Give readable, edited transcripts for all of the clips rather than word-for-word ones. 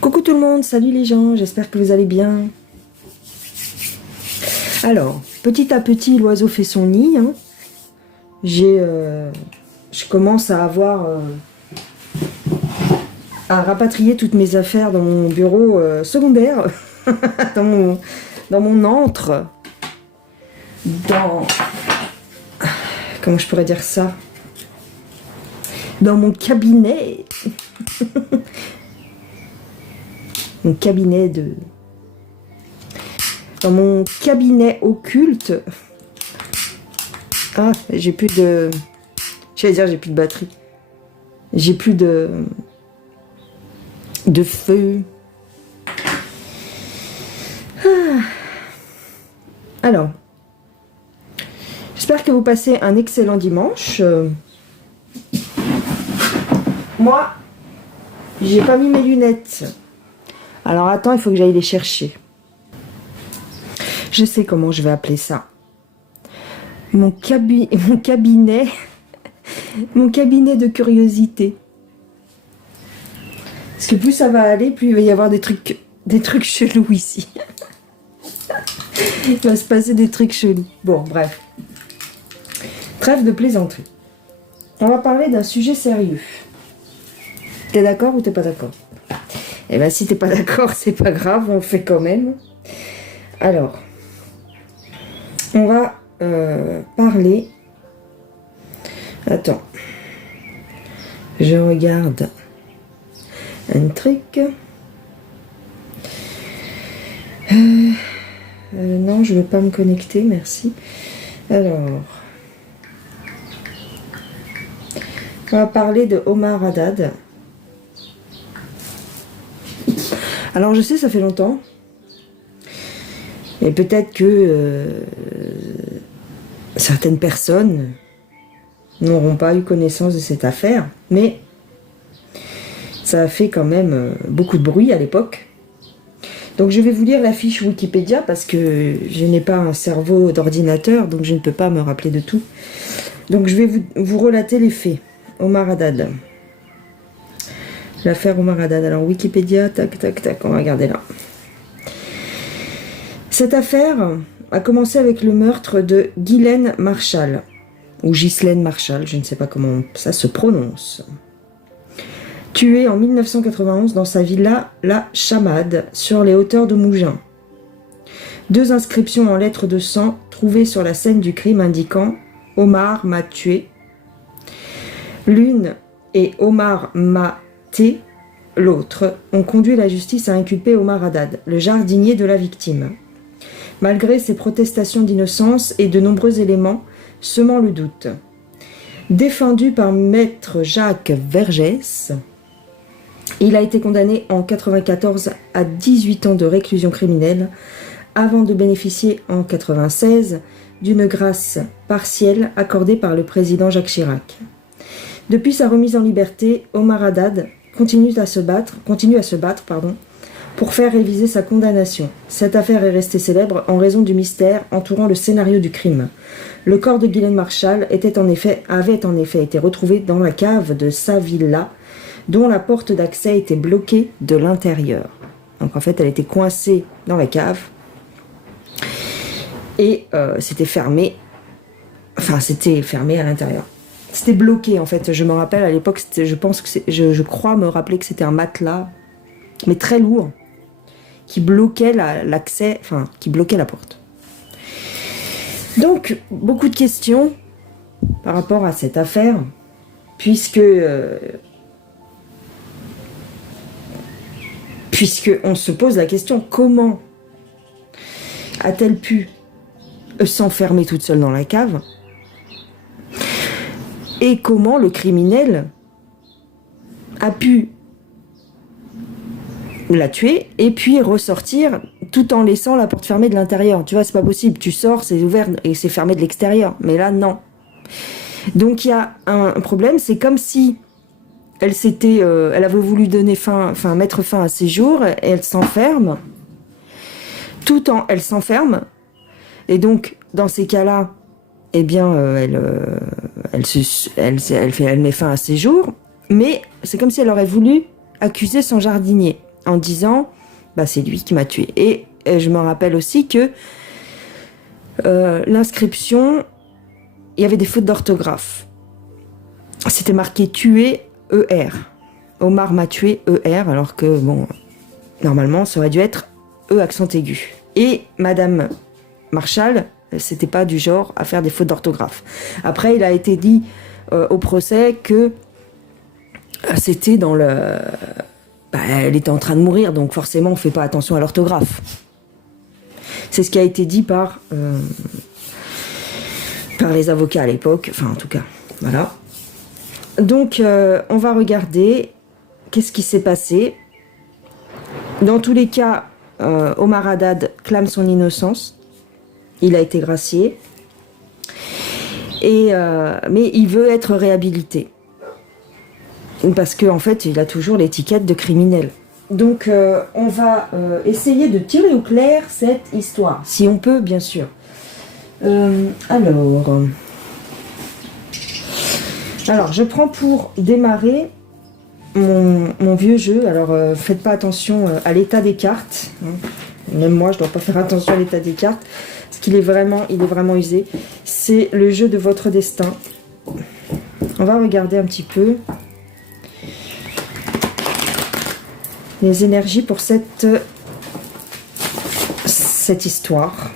Coucou tout le monde, salut les gens, j'espère que vous allez bien. Alors, petit à petit, l'oiseau fait son nid. Hein. Je commence à rapatrier toutes mes affaires dans mon bureau secondaire, dans mon antre, comment je pourrais dire ça? Dans mon cabinet. Dans mon cabinet occulte. Ah, j'ai plus de... J'allais dire, j'ai plus de batterie. J'ai plus de feu. Ah. Alors, j'espère que vous passez un excellent dimanche. Moi, j'ai pas mis mes lunettes. Alors attends, il faut que j'aille les chercher. Je sais comment je vais appeler ça. Mon cabinet de curiosité. Parce que plus ça va aller, plus il va y avoir des trucs chelous ici. Il va se passer des trucs chelous. Bon, bref. Trêve de plaisanterie. On va parler d'un sujet sérieux. T'es d'accord ou t'es pas d'accord? Eh bien, si t'es pas d'accord, c'est pas grave, on le fait quand même. Alors, on va parler... Attends. Je regarde un truc. Non, je veux pas me connecter, merci. Alors... On va parler de Omar Haddad. Alors je sais, ça fait longtemps. Et peut-être que certaines personnes n'auront pas eu connaissance de cette affaire. Mais ça a fait quand même beaucoup de bruit à l'époque. Donc je vais vous lire la fiche Wikipédia parce que je n'ai pas un cerveau d'ordinateur, donc je ne peux pas me rappeler de tout. Donc je vais vous relater les faits. Omar Haddad. L'affaire Omar Haddad. Alors Wikipédia, tac, tac, tac, on va regarder là. Cette affaire a commencé avec le meurtre de Ghislaine Marshall, ou Ghislaine Marshall, je ne sais pas comment ça se prononce. Tuée en 1991 dans sa villa La Chamade, sur les hauteurs de Mougins. 2 inscriptions en lettres de sang trouvées sur la scène du crime indiquant « Omar m'a tué ». L'une est « Omar m'a T, l'autre, ont conduit la justice à inculper Omar Haddad, le jardinier de la victime. Malgré ses protestations d'innocence et de nombreux éléments semant le doute. Défendu par maître Jacques Vergès, il a été condamné en 1994 à 18 ans de réclusion criminelle avant de bénéficier en 1996 d'une grâce partielle accordée par le président Jacques Chirac. Depuis sa remise en liberté, Omar Haddad continue à se battre, pour faire réviser sa condamnation. Cette affaire est restée célèbre en raison du mystère entourant le scénario du crime. Le corps de Ghislaine Marshall avait en effet été retrouvé dans la cave de sa villa, dont la porte d'accès était bloquée de l'intérieur. Donc en fait, elle était coincée dans la cave et c'était fermé à l'intérieur. C'était bloqué en fait, je me rappelle à l'époque, je crois me rappeler que c'était un matelas, mais très lourd, qui bloquait l'accès, qui bloquait la porte. Donc, beaucoup de questions par rapport à cette affaire, puisque on se pose la question, comment a-t-elle pu s'enfermer toute seule dans la cave ? Et comment le criminel a pu la tuer et puis ressortir tout en laissant la porte fermée de l'intérieur. Tu vois, c'est pas possible. Tu sors, c'est ouvert et c'est fermé de l'extérieur. Mais là, non. Donc il y a un problème. C'est comme si elle avait voulu mettre fin à ses jours et elle s'enferme. Elle s'enferme. Et donc, dans ces cas-là, eh bien, elle met fin à ses jours, mais c'est comme si elle aurait voulu accuser son jardinier. en disant bah, c'est lui qui m'a tué. Et je me rappelle aussi que l'inscription, il y avait des fautes d'orthographe. C'était marqué tuer ER. Omar m'a tué ER, alors que bon, normalement ça aurait dû être E accent aigu. Et Madame Marshall, c'était pas du genre à faire des fautes d'orthographe. Après, il a été dit au procès que c'était dans le... Bah, elle était en train de mourir, donc forcément on fait pas attention à l'orthographe. C'est ce qui a été dit par les avocats à l'époque, enfin en tout cas, voilà. Donc on va regarder qu'est-ce qui s'est passé. Dans tous les cas, Omar Haddad clame son innocence. Il a été gracié. Mais il veut être réhabilité. Parce qu'en fait, il a toujours l'étiquette de criminel. Donc, on va essayer de tirer au clair cette histoire. Si on peut, bien sûr. Alors, je prends pour démarrer mon vieux jeu. Alors, faites pas attention à l'état des cartes. Hein. Même moi, je dois pas faire attention à l'état des cartes. Parce qu'il est vraiment usé. C'est le jeu de votre destin. On va regarder un petit peu les énergies pour cette histoire.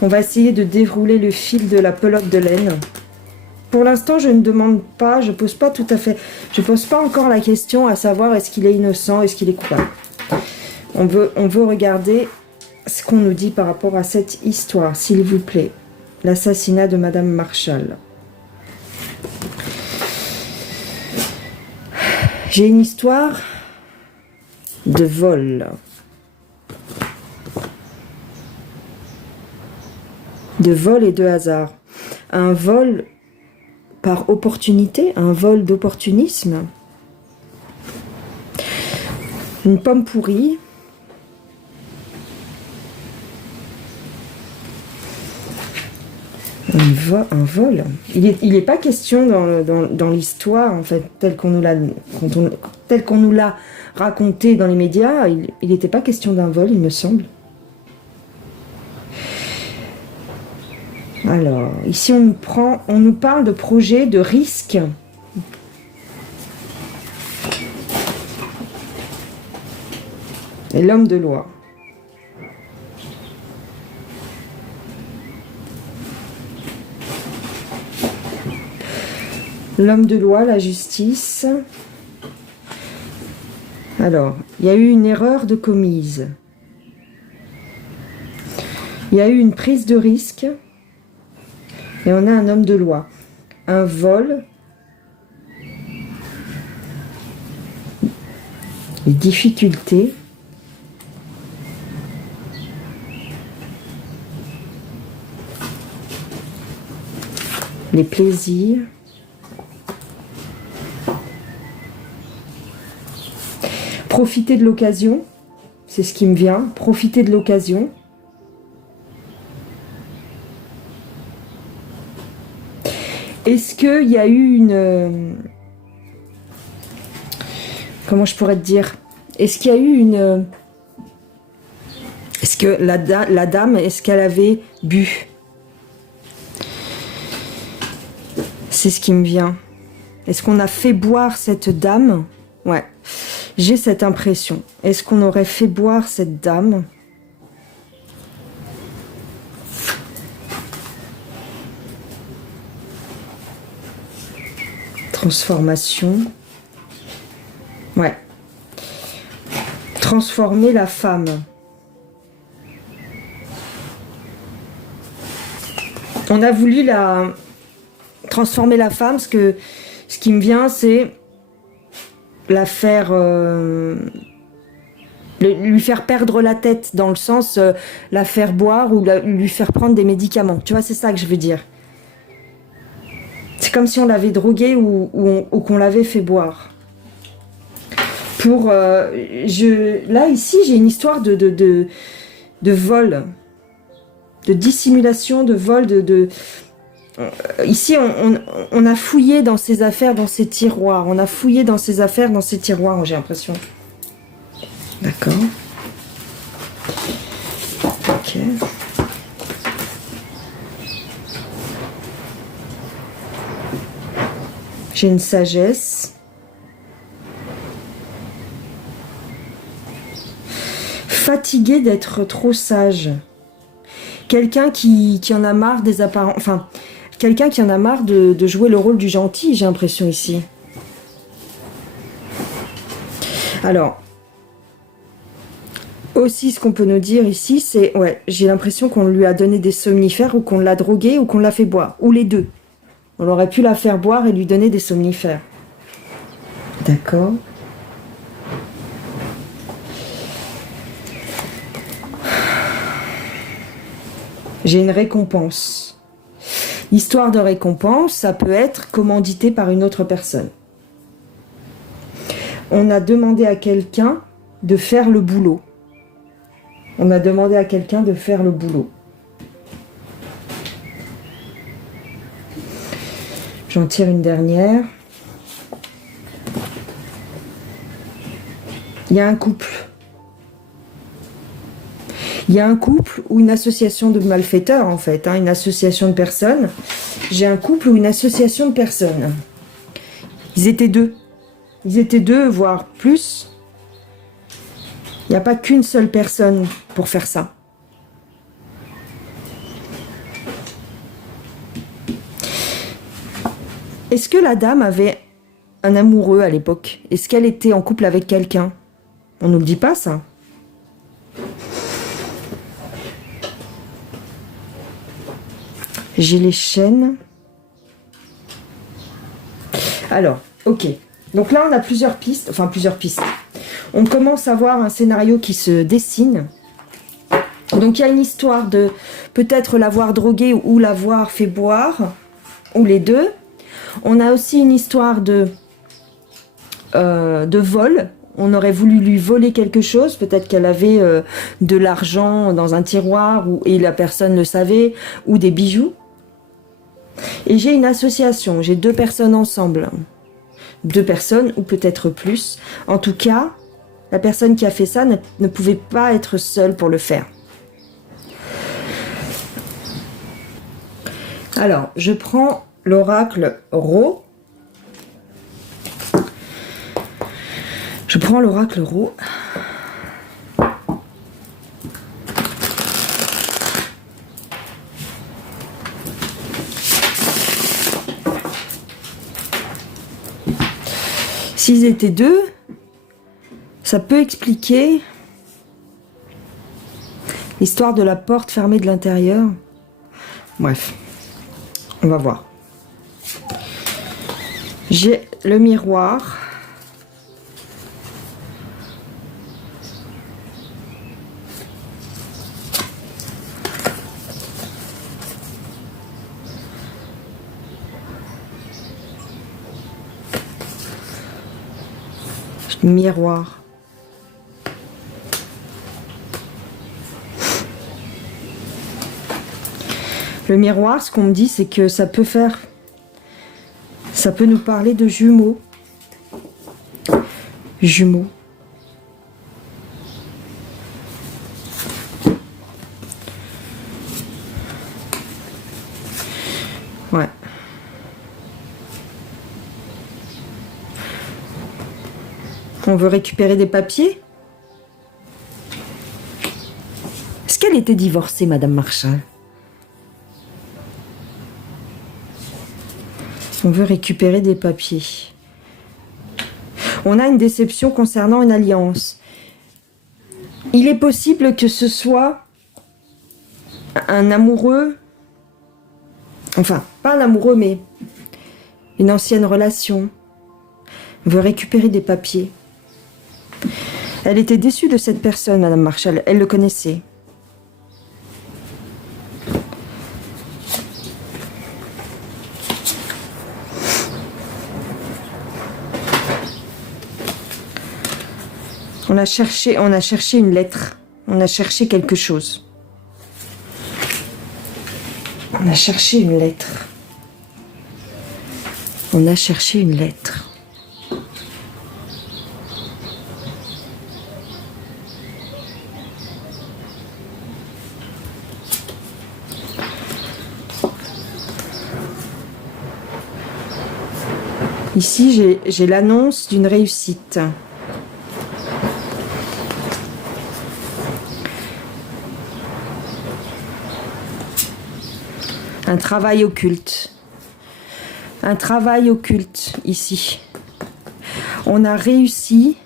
On va essayer de dérouler le fil de la pelote de laine. Pour l'instant, je ne demande pas, je pose pas encore la question à savoir est-ce qu'il est innocent, est-ce qu'il est coupable. On veut regarder ce qu'on nous dit par rapport à cette histoire, s'il vous plaît. L'assassinat de Madame Marshall. J'ai une histoire de vol. De vol et de hasard. Un vol par opportunité, un vol d'opportunisme. Une pomme pourrie. Un vol. Il n'est pas question dans l'histoire, en fait, telle qu'on nous l'a raconté dans les médias, il n'était pas question d'un vol, il me semble. Alors, ici on nous parle de projet, de risque. Et l'homme de loi. L'homme de loi, la justice. Alors, il y a eu une erreur de commise. Il y a eu une prise de risque. Et on a un homme de loi. Un vol. Les difficultés. Les plaisirs. Profiter de l'occasion, c'est ce qui me vient. Profiter de l'occasion. Est-ce qu'il y a eu une... Comment je pourrais te dire? Est-ce qu'il y a eu une... Est-ce que la dame, est-ce qu'elle avait bu? C'est ce qui me vient. Est-ce qu'on a fait boire cette dame? Ouais. J'ai cette impression. Est-ce qu'on aurait fait boire cette dame? Transformation. Ouais. Transformer la femme. On a voulu transformer la femme, parce que ce qui me vient, c'est la faire lui faire perdre la tête, dans le sens la faire boire ou lui faire prendre des médicaments. Tu vois, c'est ça que je veux dire. C'est comme si on l'avait droguée ou qu'on l'avait fait boire. Là ici, j'ai une histoire de vol, de dissimulation, de vol, Ici, on a fouillé dans ses affaires, dans ses tiroirs. On a fouillé dans ses affaires, dans ses tiroirs, j'ai l'impression. D'accord. Ok. J'ai une sagesse. Fatigué d'être trop sage. Quelqu'un qui en a marre des apparences... Enfin, quelqu'un qui en a marre de jouer le rôle du gentil, j'ai l'impression ici. Alors, aussi ce qu'on peut nous dire ici, c'est... Ouais, j'ai l'impression qu'on lui a donné des somnifères ou qu'on l'a drogué ou qu'on l'a fait boire. Ou les deux. On aurait pu la faire boire et lui donner des somnifères. D'accord. J'ai une récompense. L'histoire de récompense, ça peut être commandité par une autre personne. On a demandé à quelqu'un de faire le boulot. On a demandé à quelqu'un de faire le boulot. J'en tire une dernière. Il y a un couple. Il y a un couple ou une association de malfaiteurs, en fait, une association de personnes. J'ai un couple ou une association de personnes. Ils étaient deux. Ils étaient deux, voire plus. Il n'y a pas qu'une seule personne pour faire ça. Est-ce que la dame avait un amoureux à l'époque? Est-ce qu'elle était en couple avec quelqu'un? On ne nous le dit pas, ça. J'ai les chaînes. Alors, ok. Donc là, on a plusieurs pistes. Enfin, plusieurs pistes. On commence à voir un scénario qui se dessine. Donc, il y a une histoire de peut-être l'avoir drogué ou l'avoir fait boire. Ou les deux. On a aussi une histoire de vol. On aurait voulu lui voler quelque chose. Peut-être qu'elle avait de l'argent dans un tiroir et la personne le savait. Ou des bijoux. Et j'ai une association. J'ai deux personnes ensemble. Deux personnes ou peut-être plus. En tout cas, la personne qui a fait ça ne pouvait pas être seule pour le faire. Alors, je prends l'oracle Ro. Je prends l'oracle Ro. S'ils étaient deux, ça peut expliquer l'histoire de la porte fermée de l'intérieur. Bref, on va voir. J'ai le miroir. Miroir. Le miroir, ce qu'on me dit, c'est que ça peut nous parler de jumeaux. Jumeaux. Ouais. On veut récupérer des papiers? Est-ce qu'elle était divorcée, Madame Marshall? On veut récupérer des papiers. On a une déception concernant une alliance. Il est possible que ce soit un amoureux, enfin, pas un amoureux, mais une ancienne relation. On veut récupérer des papiers. Elle était déçue de cette personne, Madame Marshall. Elle le connaissait. On a cherché une lettre. On a cherché quelque chose. On a cherché une lettre. On a cherché une lettre. Ici, j'ai l'annonce d'une réussite. Un travail occulte. Un travail occulte, ici. On a réussi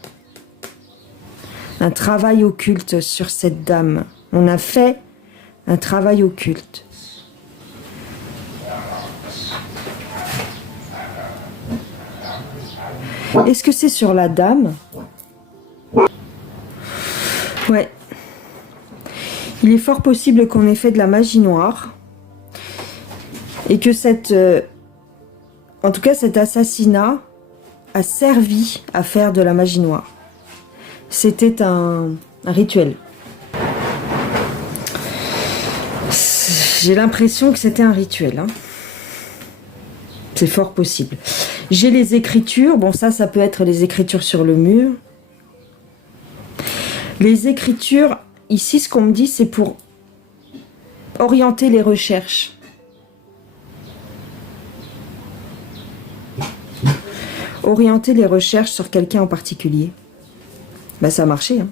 un travail occulte sur cette dame. On a fait un travail occulte. Est-ce que c'est sur la dame? Ouais. Il est fort possible qu'on ait fait de la magie noire. Et que en tout cas, cet assassinat a servi à faire de la magie noire. C'était un rituel. J'ai l'impression que c'était un rituel. Hein. C'est fort possible. J'ai les écritures. Bon, ça peut être les écritures sur le mur. Les écritures, ici, ce qu'on me dit, c'est pour orienter les recherches. Orienter les recherches sur quelqu'un en particulier. Ben, ça a marché. Hein.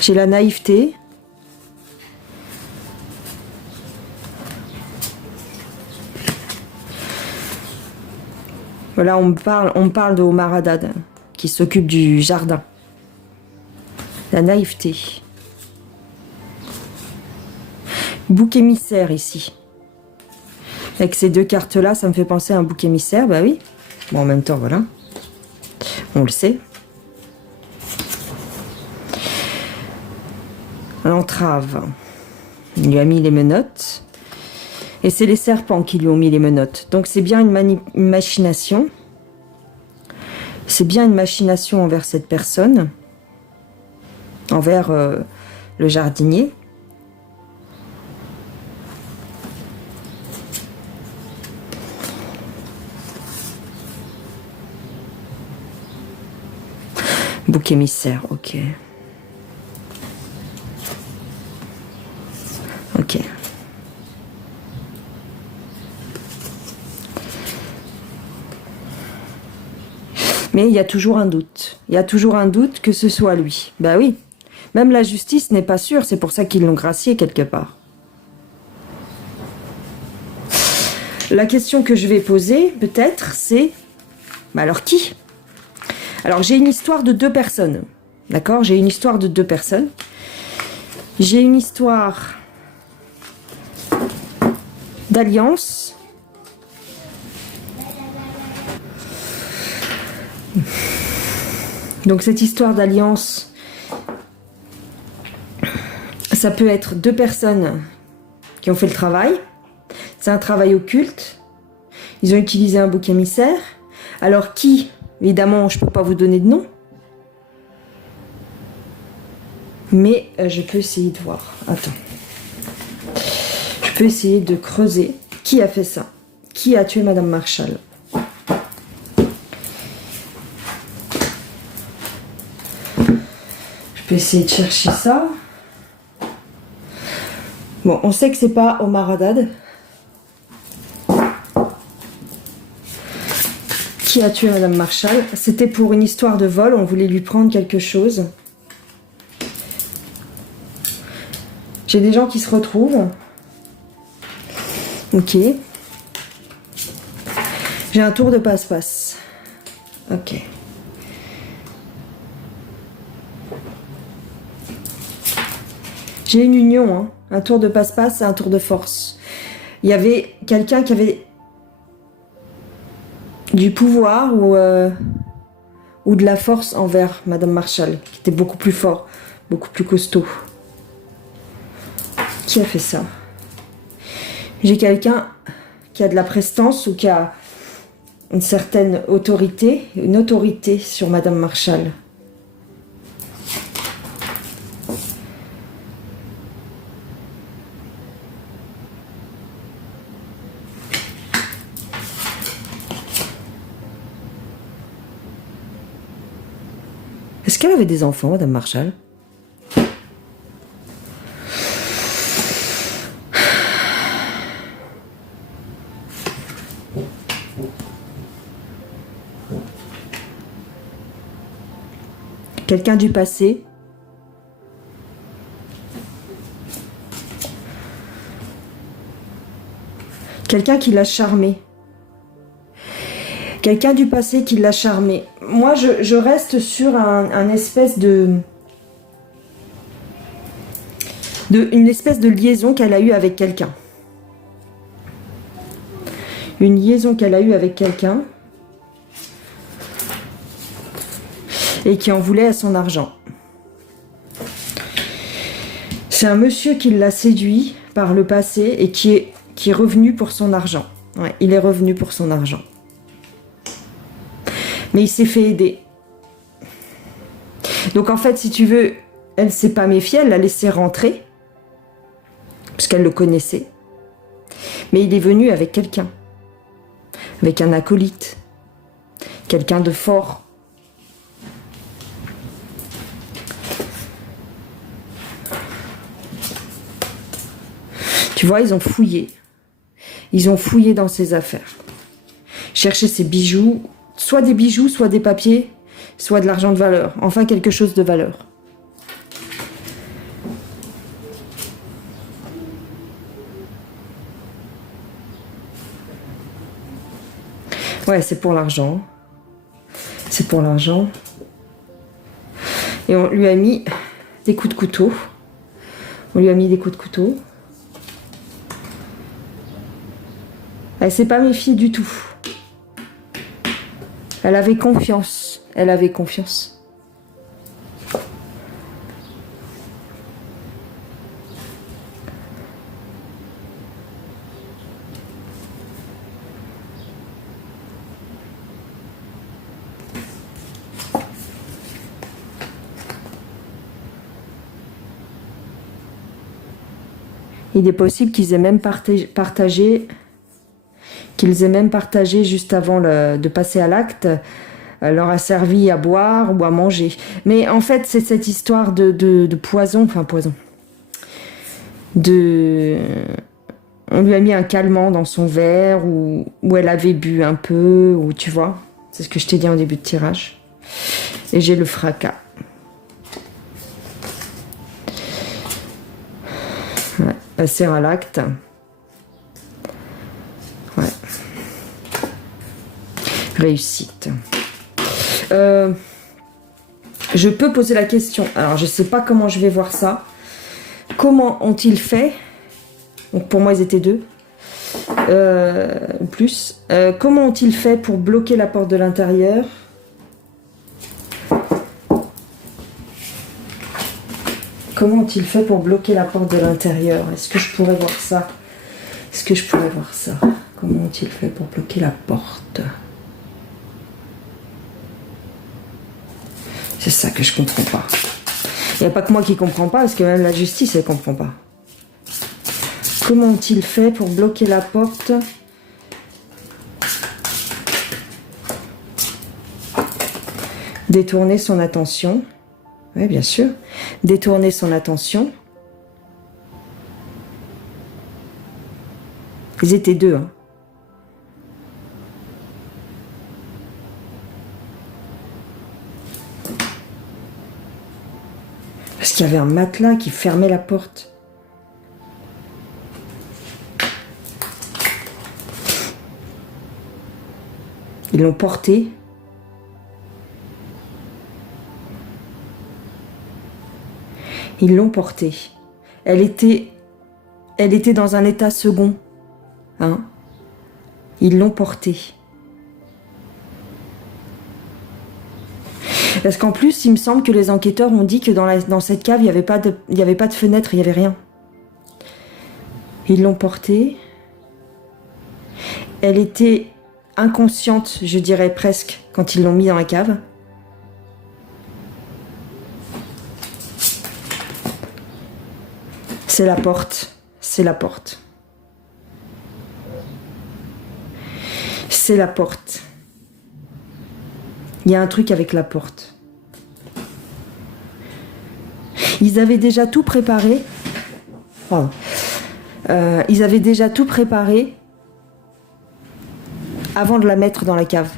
J'ai la naïveté. Voilà, on me parle de Omar Haddad, qui s'occupe du jardin. La naïveté. Bouc émissaire ici. Avec ces deux cartes-là, ça me fait penser à un bouc émissaire, bah oui. Bon, en même temps, voilà. On le sait. L'entrave. Il lui a mis les menottes. Et c'est les serpents qui lui ont mis les menottes. Donc c'est bien une machination. C'est bien une machination envers cette personne. Envers le jardinier. Bouc émissaire, ok. Ok. Mais il y a toujours un doute. Il y a toujours un doute que ce soit lui. Ben oui. Même la justice n'est pas sûre. C'est pour ça qu'ils l'ont gracié quelque part. La question que je vais poser, peut-être, c'est... Ben alors qui ? Alors j'ai une histoire de deux personnes. D'accord ? J'ai une histoire de deux personnes. J'ai une histoire d'alliance. Donc cette histoire d'alliance, ça peut être deux personnes qui ont fait le travail. C'est un travail occulte. Ils ont utilisé un bouc émissaire. Alors qui ? Évidemment, je ne peux pas vous donner de nom. Mais je peux essayer de voir. Attends. Je peux essayer de creuser. Qui a fait ça? Qui a tué Madame Marshall? Je peux essayer de chercher ça. Bon, on sait que c'est pas Omar Haddad. Qui a tué Madame Marshall? C'était pour une histoire de vol, on voulait lui prendre quelque chose. J'ai des gens qui se retrouvent. Ok. J'ai un tour de passe-passe. Ok. J'ai une union, hein. Un tour de passe-passe et un tour de force. Il y avait quelqu'un qui avait du pouvoir ou de la force envers Madame Marshall, qui était beaucoup plus fort, beaucoup plus costaud. Qui a fait ça? J'ai quelqu'un qui a de la prestance ou qui a une certaine autorité, une autorité sur Madame Marshall. qu'elle avait des enfants, Madame Marshall? Quelqu'un du passé. Quelqu'un qui l'a charmé. Quelqu'un du passé qui l'a charmé. Moi, je reste sur un espèce une espèce de liaison qu'elle a eue avec quelqu'un. Une liaison qu'elle a eue avec quelqu'un. Et qui en voulait à son argent. C'est un monsieur qui l'a séduit par le passé et qui est revenu pour son argent. Ouais, il est revenu pour son argent. Mais il s'est fait aider. Donc en fait, si tu veux, elle ne s'est pas méfiée, elle l'a laissé rentrer, parce qu'elle le connaissait. Mais il est venu avec quelqu'un. Avec un acolyte. Quelqu'un de fort. Tu vois, ils ont fouillé. Ils ont fouillé dans ses affaires. Cherché ses bijoux, soit des bijoux, soit des papiers, soit de l'argent de valeur. Enfin, quelque chose de valeur. Ouais, c'est pour l'argent. C'est pour l'argent. Et on lui a mis des coups de couteau. On lui a mis des coups de couteau. Elle s'est pas méfiée du tout. Elle avait confiance. Elle avait confiance. Il est possible qu'ils aient même partagé juste avant de passer à l'acte, leur a servi à boire ou à manger. Mais en fait, c'est cette histoire de poison, enfin poison. On lui a mis un calmant dans son verre où elle avait bu un peu, ou tu vois. C'est ce que je t'ai dit en début de tirage. Et j'ai le fracas. Ouais, passer à l'acte. Ouais. Réussite. Je peux poser la question. Alors, je sais pas comment je vais voir ça. Comment ont-ils fait? Donc, pour moi, ils étaient deux. Plus. Comment ont-ils fait pour bloquer la porte de l'intérieur? Comment ont-ils fait pour bloquer la porte de l'intérieur? Est-ce que je pourrais voir ça? Est-ce que je pourrais voir ça? Comment ont-ils fait pour bloquer la porte? C'est ça que je comprends pas. Il n'y a pas que moi qui comprends pas, parce que même la justice, elle comprend pas. Comment ont-ils fait pour bloquer la porte? Détourner son attention. Oui, bien sûr. Détourner son attention. Ils étaient deux, hein. Parce qu'il y avait un matelas qui fermait la porte. Ils l'ont portée. Ils l'ont portée. Elle était dans un état second. Hein? Ils l'ont portée. Parce qu'en plus, il me semble que les enquêteurs ont dit que dans cette cave, il n'y avait pas de fenêtre, il n'y avait rien. Ils l'ont portée. Elle était inconsciente, je dirais presque, quand ils l'ont mis dans la cave. C'est la porte. C'est la porte. C'est la porte. Il y a un truc avec la porte. Ils avaient déjà tout préparé. Pardon. Ils avaient déjà tout préparé avant de la mettre dans la cave.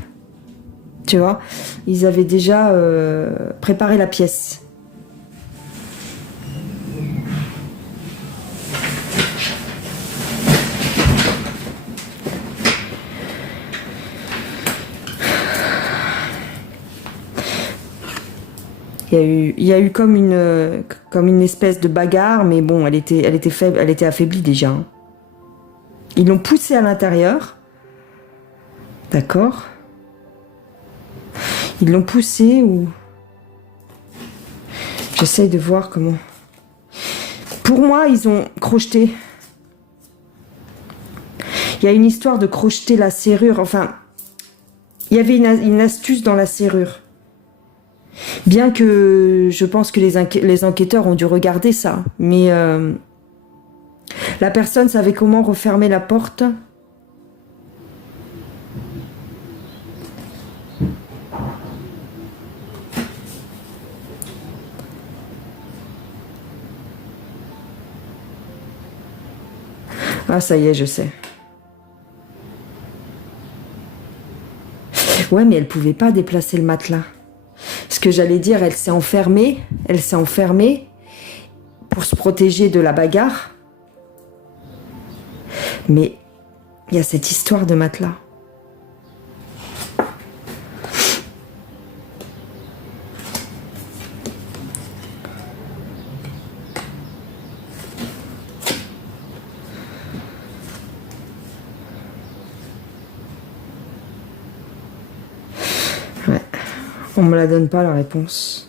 Tu vois, ils avaient déjà préparé la pièce. Il y a eu comme une espèce de bagarre, mais bon, elle était faible, elle était affaiblie déjà. Hein. Ils l'ont poussée à l'intérieur. D'accord. Ils l'ont poussée ou... J'essaye de voir comment... Pour moi, ils ont crocheté. Il y a une histoire de crocheter la serrure. Enfin, il y avait une astuce dans la serrure. Bien que je pense que les enquêteurs ont dû regarder ça. Mais la personne savait comment refermer la porte. Ah, ça y est, je sais. Ouais, mais elle pouvait pas déplacer le matelas. Ce que j'allais dire, elle s'est enfermée pour se protéger de la bagarre. Mais il y a cette histoire de matelas. Ouais. On me la donne pas, la réponse.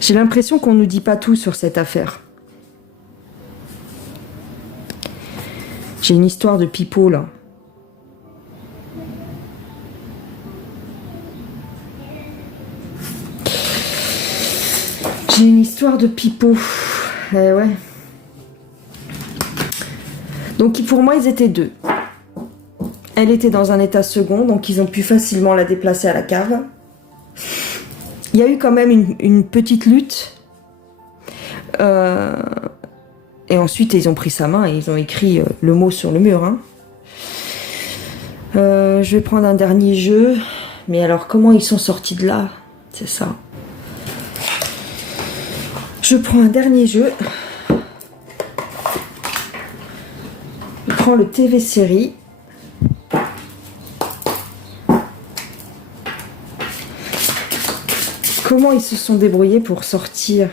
J'ai l'impression qu'on nous dit pas tout sur cette affaire. J'ai une histoire de pipeau, là. J'ai une histoire de pipeau. Ouais. Donc pour moi, ils étaient deux. Elle était dans un état second, donc ils ont pu facilement la déplacer à la cave. Il y a eu quand même une petite lutte. Et ensuite, ils ont pris sa main et ils ont écrit le mot sur le mur. Hein. Je vais prendre un dernier jeu. Mais alors, comment ils sont sortis de là? C'est ça. Je prends un dernier jeu. Je prends le TV série. Comment ils se sont débrouillés pour sortir?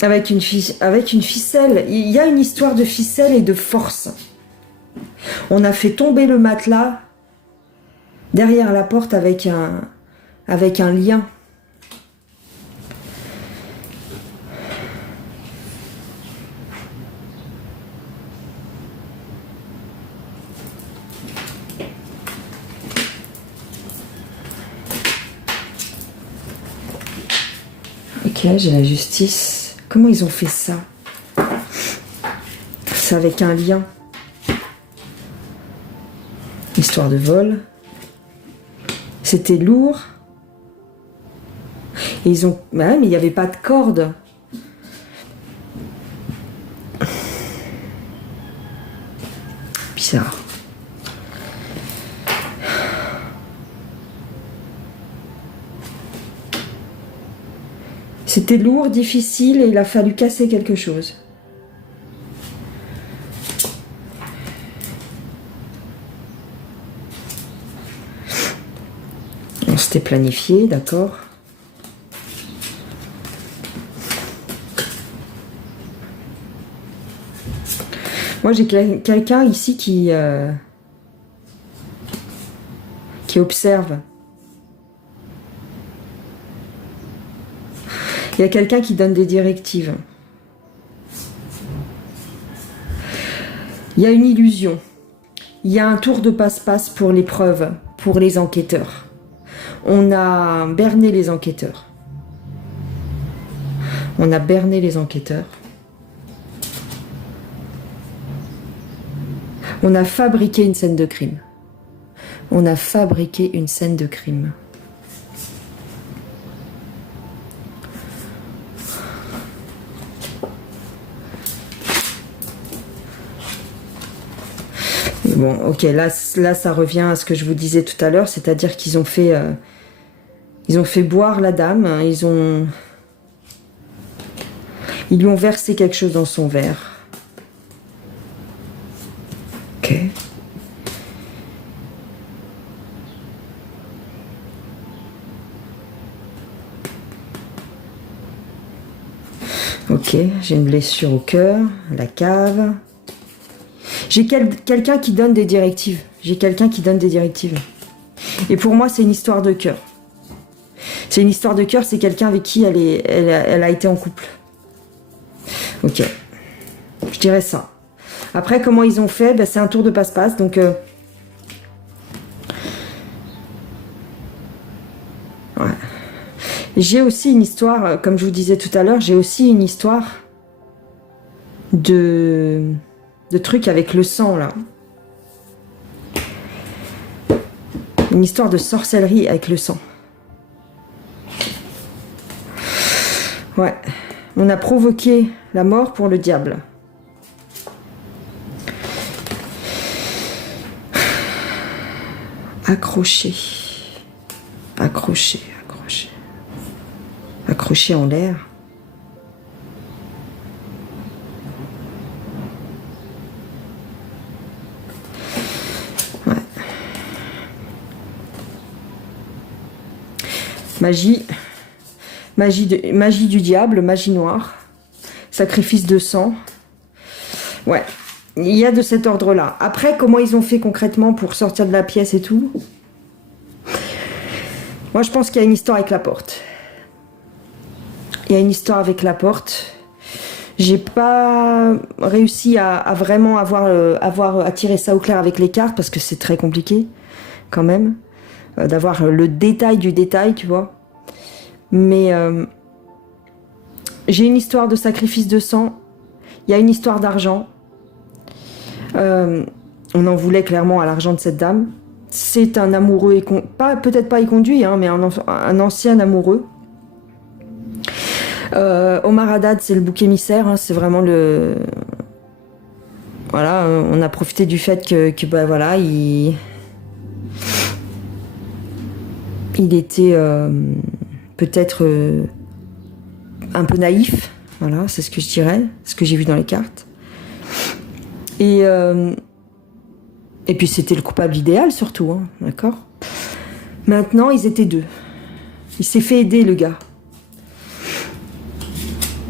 Avec une ficelle. Il y a une histoire de ficelle et de force. On a fait tomber le matelas derrière la porte avec un lien. Ok, j'ai la justice. Comment ils ont fait ça? C'est avec un lien. Histoire de vol. C'était lourd. Et ils ont... Ouais, mais il n'y avait pas de corde. Bizarre. C'était lourd, difficile et il a fallu casser quelque chose. On s'était planifié, d'accord. Moi, j'ai quelqu'un ici qui observe. Il y a quelqu'un qui donne des directives. Il y a une illusion. Il y a un tour de passe-passe pour l'épreuve, pour les enquêteurs. On a berné les enquêteurs. On a berné les enquêteurs. On a fabriqué une scène de crime. On a fabriqué une scène de crime. Bon, ok, là, ça revient à ce que je vous disais tout à l'heure, c'est-à-dire qu'ils ont fait boire la dame, hein, ils lui ont versé quelque chose dans son verre. Ok. Ok, j'ai une blessure au cœur, la cave. J'ai quelqu'un qui donne des directives. J'ai quelqu'un qui donne des directives. Et pour moi, c'est une histoire de cœur. C'est une histoire de cœur, c'est quelqu'un avec qui elle a été en couple. Ok. Je dirais ça. Après, comment ils ont fait, ben, c'est un tour de passe-passe. Donc, ouais. J'ai aussi une histoire, comme je vous disais tout à l'heure, j'ai aussi une histoire de trucs avec le sang, là. Une histoire de sorcellerie avec le sang. Ouais. On a provoqué la mort pour le diable. Accroché. Accroché, accroché. Accroché en l'air. Ouais. Magie. Magie du diable, magie noire. Sacrifice de sang. Ouais. Il y a de cet ordre-là. Après, comment ils ont fait concrètement pour sortir de la pièce et tout? Moi, je pense qu'il y a une histoire avec la porte. Il y a une histoire avec la porte. J'ai pas réussi à vraiment avoir attiré ça au clair avec les cartes parce que c'est très compliqué, quand même, d'avoir le détail du détail, tu vois. Mais j'ai une histoire de sacrifice de sang. Il y a une histoire d'argent. On en voulait clairement à l'argent de cette dame. C'est un amoureux, peut-être pas éconduit, hein, mais un ancien amoureux. Omar Haddad, c'est le bouc émissaire, hein, c'est vraiment le... Voilà, on a profité du fait que bah, voilà, il était peut-être un peu naïf, voilà, c'est ce que je dirais, ce que j'ai vu dans les cartes. Et puis c'était le coupable idéal surtout, hein, d'accord. Maintenant, ils étaient deux. Il s'est fait aider, le gars.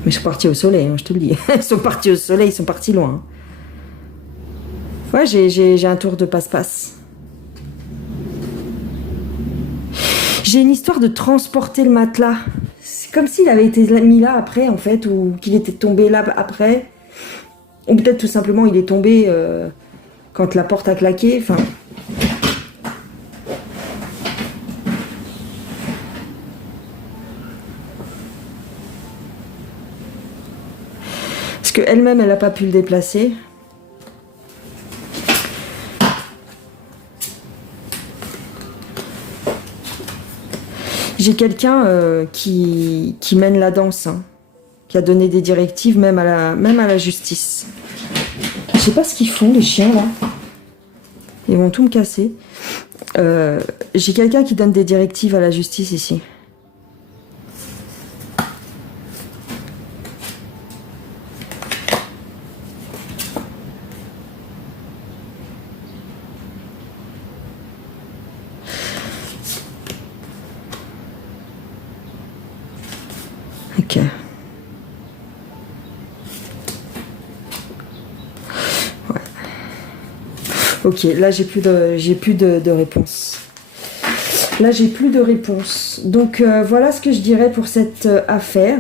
Mais ils sont partis au soleil, hein, je te le dis. Ils sont partis au soleil, ils sont partis loin. Ouais, j'ai un tour de passe-passe. J'ai une histoire de transporter le matelas. C'est comme s'il avait été mis là après, en fait, ou qu'il était tombé là après. Ou peut-être tout simplement il est tombé quand la porte a claqué. Enfin... Parce qu'elle-même, elle n'a pas pu le déplacer. J'ai quelqu'un qui mène la danse, hein, qui a donné des directives même à la justice. Je sais pas ce qu'ils font, les chiens, là. Ils vont tout me casser. J'ai quelqu'un qui donne des directives à la justice ici. Ok. Ouais. Ok, là j'ai plus de réponse. Là j'ai plus de réponse. Donc voilà ce que je dirais pour cette affaire.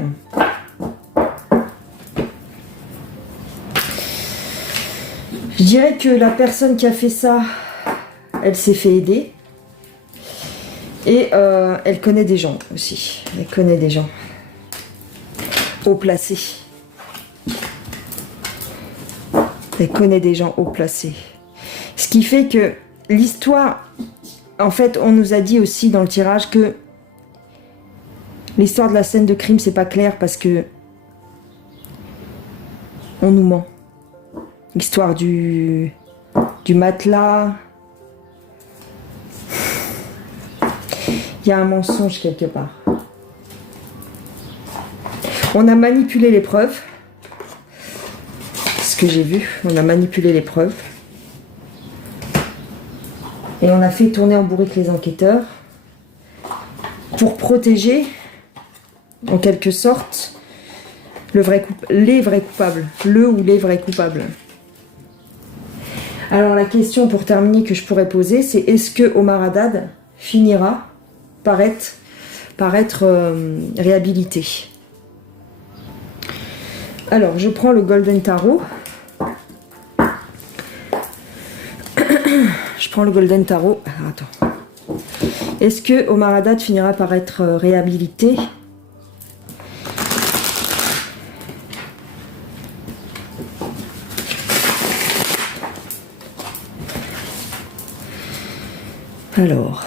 Je dirais que la personne qui a fait ça, elle s'est fait aider. Et elle connaît des gens aussi. Elle connaît des gens. Haut placés. Elle connaît des gens haut placés. Ce qui fait que l'histoire, en fait, on nous a dit aussi dans le tirage que l'histoire de la scène de crime, c'est pas clair parce que on nous ment. L'histoire du matelas. Il y a un mensonge quelque part. On a manipulé les preuves. Ce que j'ai vu, on a manipulé les preuves. Et on a fait tourner en bourrique les enquêteurs pour protéger, en quelque sorte, les vrais coupables. Le ou les vrais coupables. Alors la question pour terminer que je pourrais poser, c'est est-ce que Omar Haddad finira par être réhabilité? Alors je prends le Golden Tarot. Je prends le Golden Tarot. Alors, attends. Est-ce que Omar Haddad finira par être réhabilité? Alors.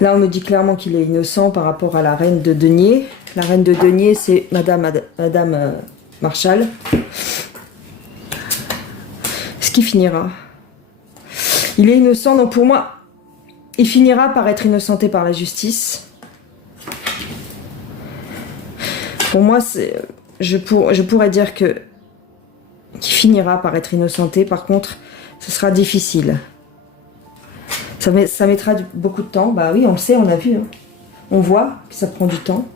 Là, on me dit clairement qu'il est innocent par rapport à la reine de denier. La reine de denier, c'est Madame Marshall. Ce qui finira. Il est innocent, donc pour moi, il finira par être innocenté par la justice. Pour moi, je pourrais dire qu'il finira par être innocenté. Par contre, ce sera difficile. Ça mettra beaucoup de temps. Bah oui, on le sait, on a vu. Hein. On voit que ça prend du temps.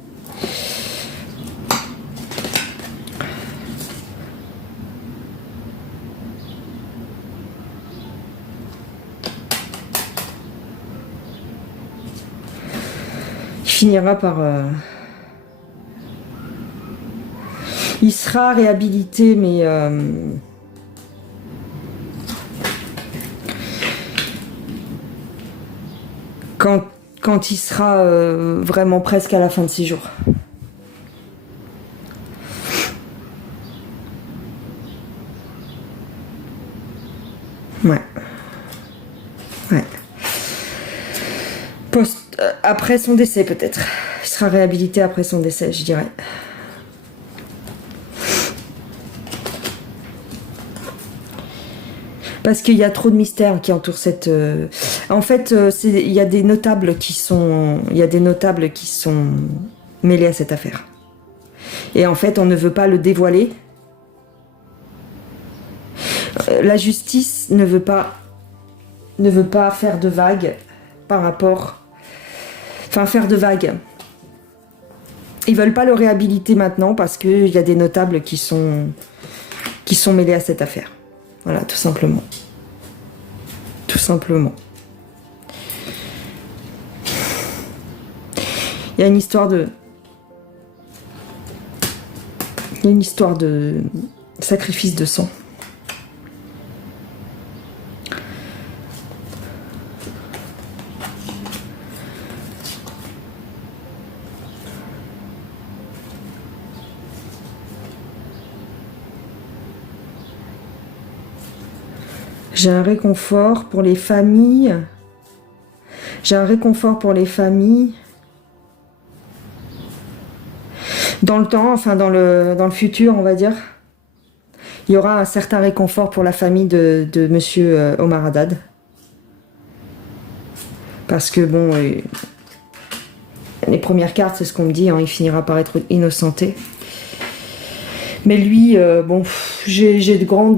Il finira par... Il sera réhabilité, mais... Quand il sera vraiment presque à la fin de ses jours. Ouais. Ouais. Après son décès, peut-être. Il sera réhabilité après son décès, je dirais. Parce qu'il y a trop de mystères qui entourent cette... En fait, il y a des notables qui sont... mêlés à cette affaire. Et en fait, on ne veut pas le dévoiler. La justice ne veut pas faire de vagues par rapport... Enfin, faire de vagues. Ils veulent pas le réhabiliter maintenant parce qu'il y a des notables qui sont mêlés à cette affaire. Voilà, tout simplement. Tout simplement. Il y a une histoire de... sacrifice de sang. J'ai un réconfort pour les familles. J'ai un réconfort pour les familles. Dans le temps, enfin dans le futur, on va dire. Il y aura un certain réconfort pour la famille de monsieur Omar Haddad. Parce que bon, les premières cartes, c'est ce qu'on me dit, hein, il finira par être innocenté. Mais lui, bon, j'ai de grands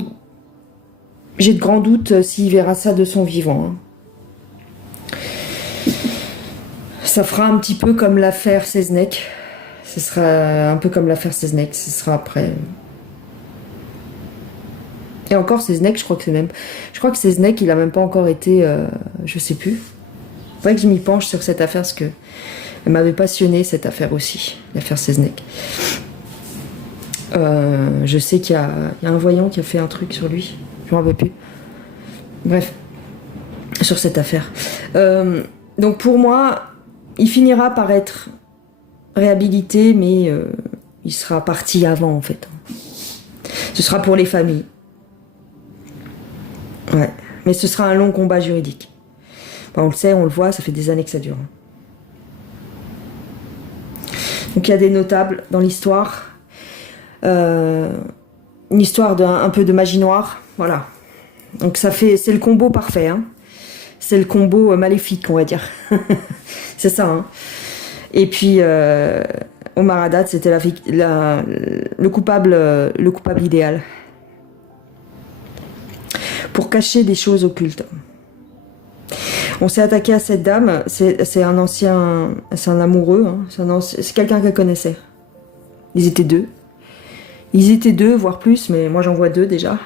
doutes s'il verra ça de son vivant. Hein. Ça fera un petit peu comme l'affaire Seznec. Ce sera un peu comme l'affaire Seznec. Ce sera après. Et encore Seznec, je crois que Seznec, il a même pas encore été. Je sais plus. Faudrait que je m'y penche sur cette affaire parce que elle m'avait passionné cette affaire aussi, l'affaire Seznec. Je sais qu'il y a un voyant qui a fait un truc sur lui. Je m'en rappelle plus. Bref, sur cette affaire. Donc pour moi, il finira par être réhabilité, mais il sera parti avant en fait. Ce sera pour les familles. Ouais, mais ce sera un long combat juridique. Bon, on le sait, on le voit, ça fait des années que ça dure. Donc il y a des notables dans l'histoire. Une histoire d'un peu de magie noire, voilà. Donc c'est le combo parfait, hein. C'est le combo maléfique, on va dire. C'est ça, hein. Et puis Omar Haddad, c'était le coupable idéal pour cacher des choses occultes. On s'est attaqué à cette dame. C'est un amoureux, hein. C'est quelqu'un qu'elle connaissait. Ils étaient deux, voire plus, mais moi j'en vois deux déjà.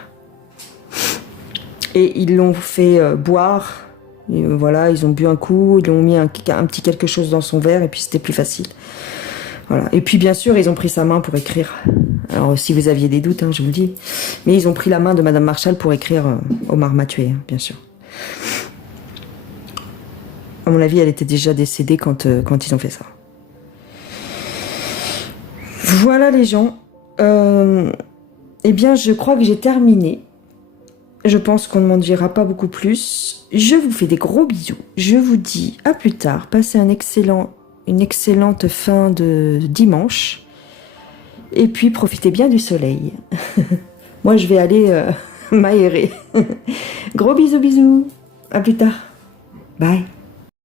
Et ils l'ont fait boire. Et voilà, ils ont bu un coup, ils ont mis un petit quelque chose dans son verre et puis c'était plus facile. Voilà. Et puis bien sûr, ils ont pris sa main pour écrire. Alors si vous aviez des doutes, hein, je vous le dis. Mais ils ont pris la main de Madame Marshall pour écrire Omar m'a tué, hein, bien sûr. À mon avis, elle était déjà décédée quand ils ont fait ça. Voilà les gens. Eh bien, je crois que j'ai terminé. Je pense qu'on ne m'en dira pas beaucoup plus. Je vous fais des gros bisous. Je vous dis à plus tard. Passez une excellente fin de dimanche. Et puis, profitez bien du soleil. Moi, je vais aller m'aérer. Gros bisous, bisous. À plus tard. Bye.